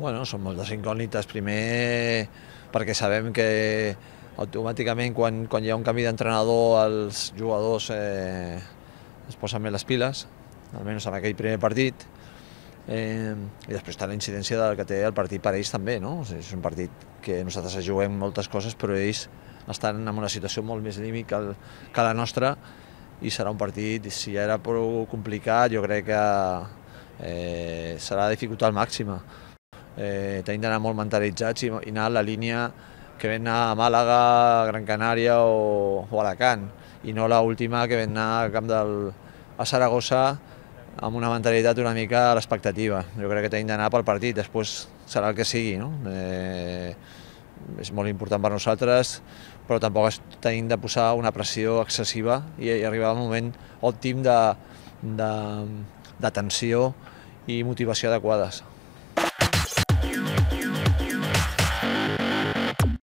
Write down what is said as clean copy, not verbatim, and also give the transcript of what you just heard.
Bueno, són moltes incògnites. Primer, perquè sabem que automàticament quan hi ha un canvi d'entrenador els jugadors es posen més les piles, almenys en aquell primer partit. I després està la incidència del que té el partit per ells també, no? O sigui, és un partit que nosaltres juguem moltes coses, però ells estan en una situació molt més límit que la nostra, i serà un partit, si ja era prou complicat, jo crec que serà de dificultat màxima. Tenim d'anar molt mentalitzats i anar a la línia que vam anar a Màlaga, Gran Canària o Alacant, i no l'última que vam anar al camp a Saragossa amb una mentalitat una mica a l'expectativa. Jo crec que tenim d'anar pel partit, després serà el que sigui, no? És molt important per nosaltres, però tampoc tenim de posar una pressió excessiva i arribar a un moment òptim de tensió i motivació adequades.